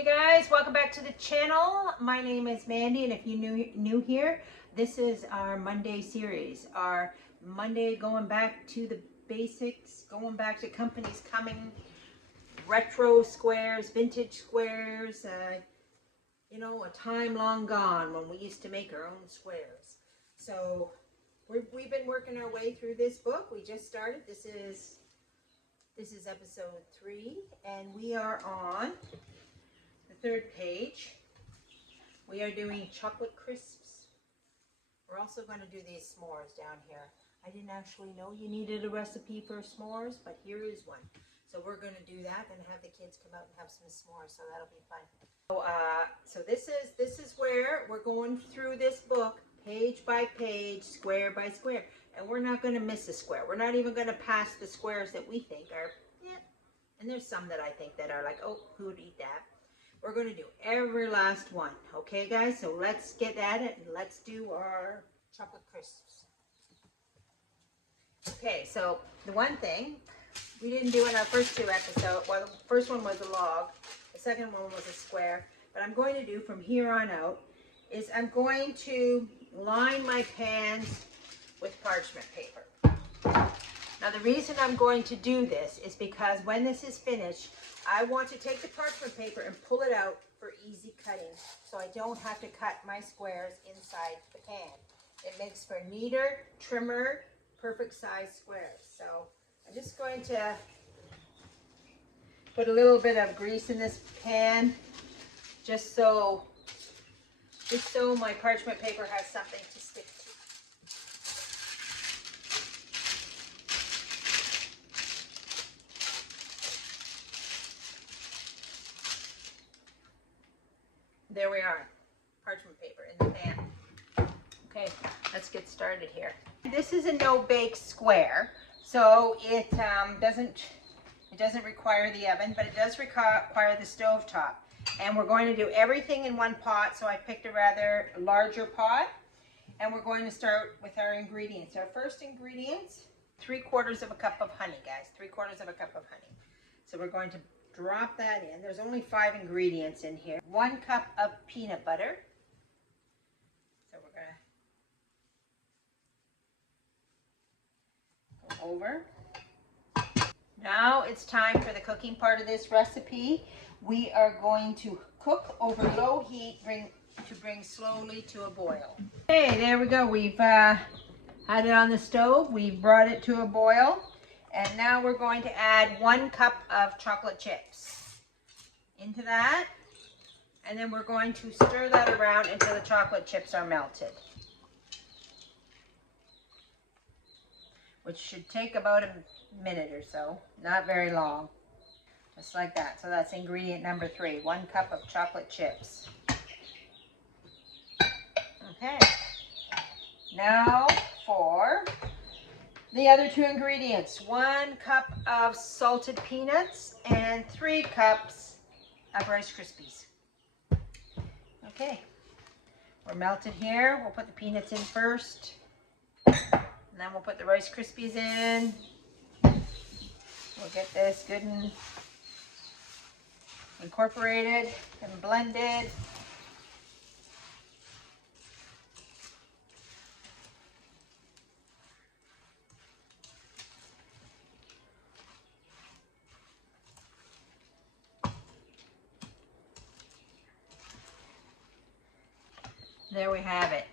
Hey guys, welcome back to the channel. My name is Mandy, and if you're new here, this is our Monday series. Our Monday going back to the basics, going back to companies coming, retro squares, vintage squares, you know, a time long gone when we used to make our own squares. So we've been working our way through this book. We just started. This is episode 3, and we are on the 3rd page. We are doing chocolate crisps. We're also going to do these s'mores down here. I didn't actually know you needed a recipe for s'mores, but here is one. So we're going to do that and have the kids come out and have some s'mores, so that'll be fun. So this is where we're going through this book page by page, square by square. And we're not going to miss a square. We're not even going to pass the squares that we think are, and there's some that I think that are like, oh, who would eat that? We're going to do every last one. Okay, guys? So let's get at it and let's do our chocolate crisps. Okay, so the one thing we didn't do in our first 2 episodes, well, the first one was a log, the second one was a square, but I'm going to do from here on out is I'm going to line my pans with parchment paper. Now the reason I'm going to do this is because when this is finished, I want to take the parchment paper and pull it out for easy cutting, so I don't have to cut my squares inside the pan. It makes for neater, trimmer, perfect size squares. So I'm just going to put a little bit of grease in this pan, just so my parchment paper has something to stick to. There we are, parchment paper in the pan. Okay, let's get started here. This is a no-bake square, so it doesn't require the oven, but it does require the stove top. And we're going to do everything in one pot, so I picked a rather larger pot. And we're going to start with our ingredients. Our first ingredients, 3/4 of a cup of honey, guys. 3/4 of a cup of honey. So we're going to drop that in. There's only 5 ingredients in here. 1 cup of peanut butter. So we're going to go over. Now it's time for the cooking part of this recipe. We are going to cook over low heat to bring slowly to a boil. Okay, there we go. We've had it on the stove. We've brought it to a boil. And now we're going to add 1 cup of chocolate chips into that. And then we're going to stir that around until the chocolate chips are melted, which should take about a minute or so, not very long. Just like that. So that's ingredient number 3, 1 cup of chocolate chips. Okay. Now for the other 2 ingredients. 1 cup of salted peanuts and 3 cups of Rice Krispies. Okay. We're melted here. We'll put the peanuts in first. And then we'll put the Rice Krispies in. We'll get this good and incorporated and blended. There we have it.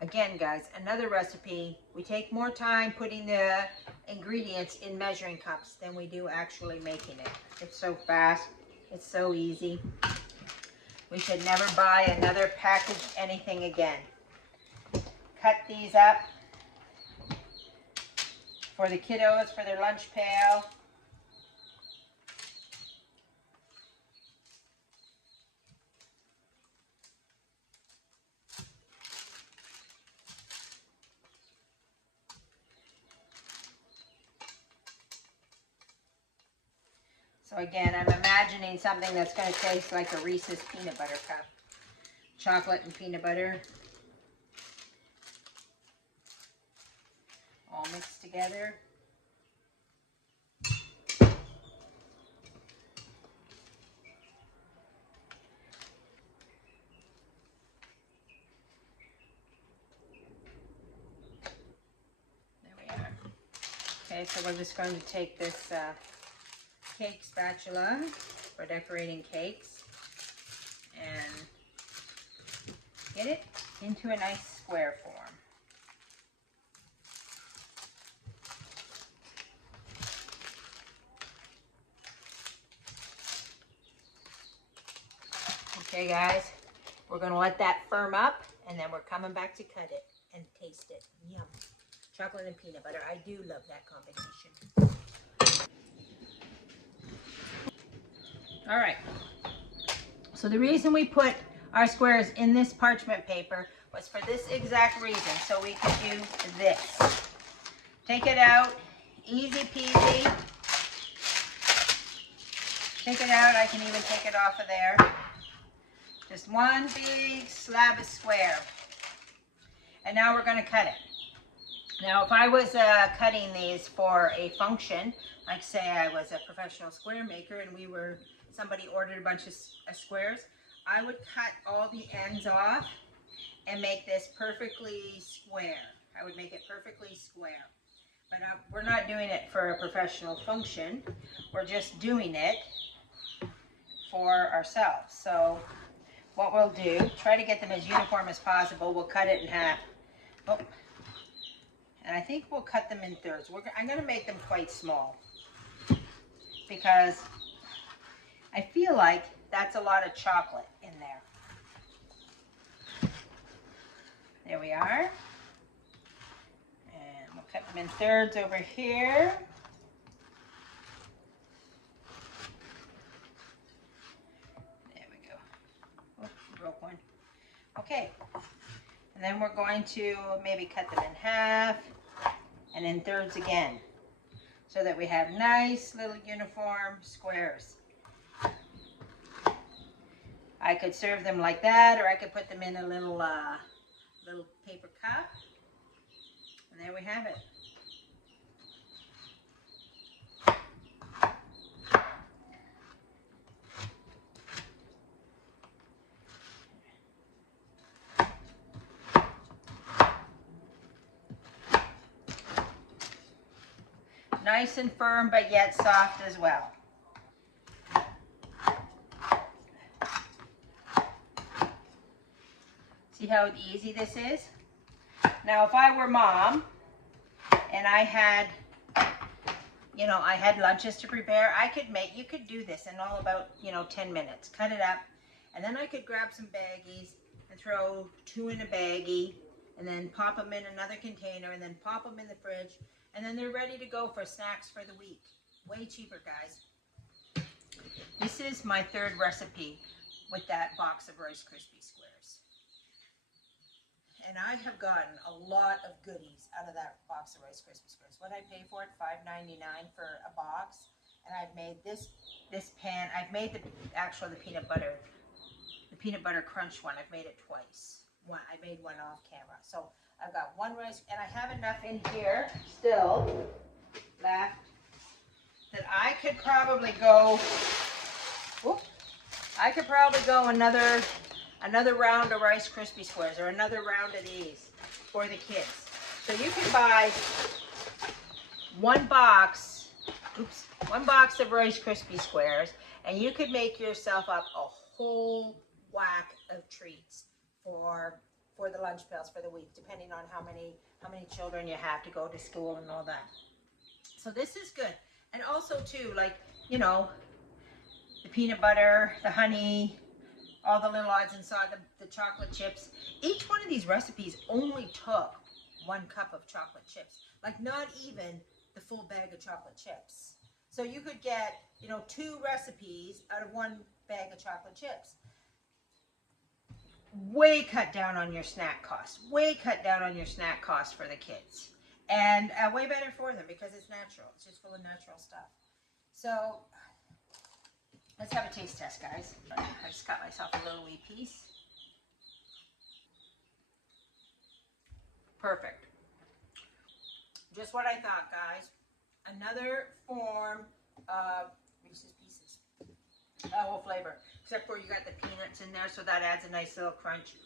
Again, guys, another recipe. We take more time putting the ingredients in measuring cups than we do actually making it. It's so fast. It's so easy. We should never buy another packaged anything again. Cut these up for the kiddos, for their lunch pail. So again, I'm imagining something that's going to taste like a Reese's peanut butter cup. Chocolate and peanut butter all mixed together. Okay, so we're just going to take this cake spatula for decorating cakes and get it into a nice square form. Okay guys, we're going to let that firm up and then we're coming back to cut it and taste it. Yum. Chocolate and peanut butter. I do love that combination. All right. So the reason we put our squares in this parchment paper was for this exact reason. So we could do this. Take it out. Easy peasy. Take it out. I can even take it off of there. Just one big slab of square. And now we're going to cut it. Now, if I was cutting these for a function, like say I was a professional square maker and somebody ordered a bunch of squares, I would cut all the ends off and make this perfectly square. I would make it perfectly square. But we're not doing it for a professional function. We're just doing it for ourselves. So what we'll do, try to get them as uniform as possible. We'll cut it in half. Oh. And I think we'll cut them in thirds. I'm going to make them quite small because I feel like that's a lot of chocolate in there. There we are. And we'll cut them in thirds over here. There we go. Oh, broke one. Okay. And then we're going to maybe cut them in half and in thirds again so that we have nice little uniform squares. I could serve them like that, or I could put them in a little paper cup. And there we have it. Nice and firm, but yet soft as well. See how easy this is? Now, if I were mom and I had, I had lunches to prepare, you could do this in all about, 10 minutes. Cut it up, and then I could grab some baggies and throw 2 in a baggie, and then pop them in another container, and then pop them in the fridge, and then they're ready to go for snacks for the week. Way cheaper, guys. This is my third recipe with that box of Rice Krispie squares. And I have gotten a lot of goodies out of that box of Rice Krispie squares. What I pay for it, $5.99 for a box. And I've made this pan, I've made the peanut butter crunch one. I've made it twice. I made one off camera. So I've got one rice, and I have enough in here still left that I could probably go, another round of Rice Krispie squares, or another round of these for the kids. So you can buy one box of Rice Krispie squares, and you could make yourself up a whole whack of treats for the lunch pails for the week, depending on how many children you have to go to school and all that. So this is good. And also too, the peanut butter, the honey, all the little odds inside, the chocolate chips. Each one of these recipes only took 1 cup of chocolate chips. Like not even the full bag of chocolate chips. So you could get, 2 recipes out of 1 bag of chocolate chips. Way cut down on your snack costs. Way cut down on your snack costs for the kids. And way better for them because it's natural. It's just full of natural stuff. So let's have a taste test, guys. I just got myself a little wee piece. Perfect. Just what I thought, guys. Another form of Reese's Pieces. Whole flavor. Except for you got the peanuts in there, so that adds a nice little crunch.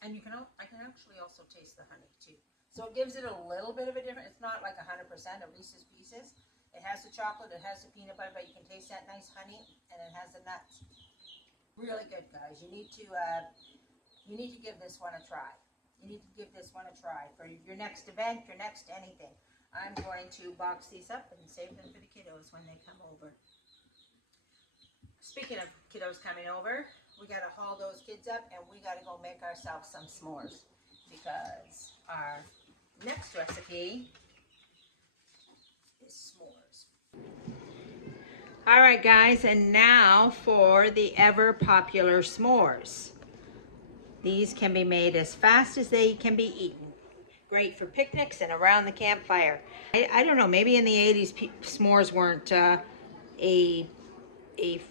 And I can actually also taste the honey too. So it gives it a little bit of a different, it's not like 100% of Reese's Pieces. It has the chocolate, it has the peanut butter, but you can taste that nice honey, and it has the nuts. Really good, guys. You need to give this one a try. You need to give this one a try for your next event, your next anything. I'm going to box these up and save them for the kiddos when they come over. Speaking of kiddos coming over, we got to haul those kids up and we got to go make ourselves some s'mores, because our next recipe is s'mores. All right, guys, and now for the ever popular s'mores. These can be made as fast as they can be eaten. Great for picnics and around the campfire. I don't know, maybe in the 80s s'mores weren't a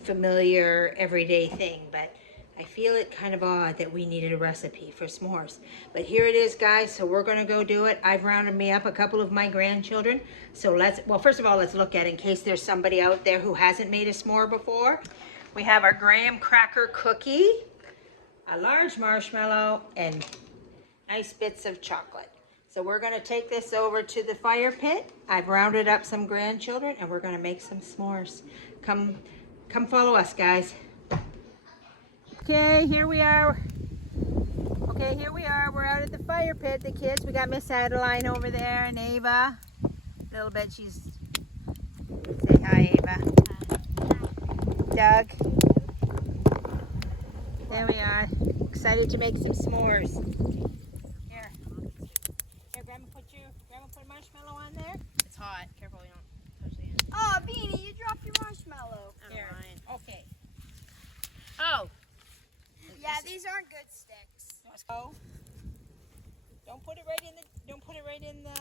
familiar everyday thing, but I feel it kind of odd that we needed a recipe for s'mores. But here it is, guys, so we're gonna go do it. I've rounded me up a couple of my grandchildren. So well, first of all, let's look at it in case there's somebody out there who hasn't made a s'more before. We have our graham cracker cookie, a large marshmallow, and nice bits of chocolate. So we're gonna take this over to the fire pit. I've rounded up some grandchildren and we're gonna make some s'mores. Come follow us, guys. Okay, here we are. Okay, here we are. We're out at the fire pit, the kids. We got Miss Adeline over there and Ava. A little bit, say hi, Ava. Doug. There we are. Excited to make some s'mores. Here, Grandma put a marshmallow on there. It's hot. Careful you don't touch the end. Oh, Beanie, you dropped your marshmallow. Here. Okay. Oh. Yeah, these aren't good sticks. So, don't put it right in the.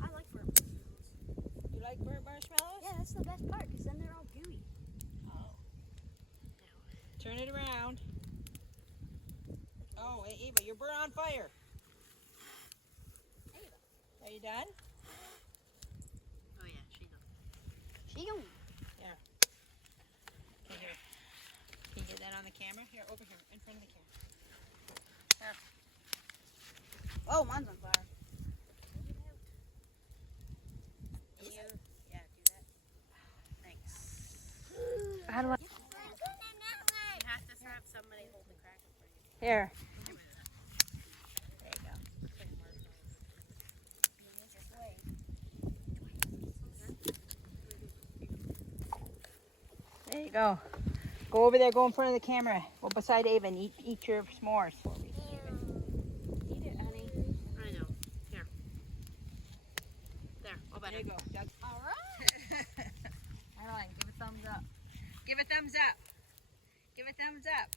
I like burnt marshmallows. You like burnt marshmallows? Yeah, that's the best part, because then they're all gooey. Oh. Turn it around. Oh, hey, Eva, you're burnt on fire. Eva. Are you done? Oh yeah, she knows. She don't. Yeah. Okay, here. Can you get that on the camera? Here, over here, in front of the camera. There. Oh, mine's on fire. Can you? Yeah, do that. Thanks. How do I? You have to have somebody hold the cracker for you. Here. There you go. There you go. Go over there, go in front of the camera. Go beside Ava and eat your s'mores. Eat it, honey. I know. Here. There. All better. There you go, Doug. All right. Adeline, give a thumbs up. Give a thumbs up. Give a thumbs up.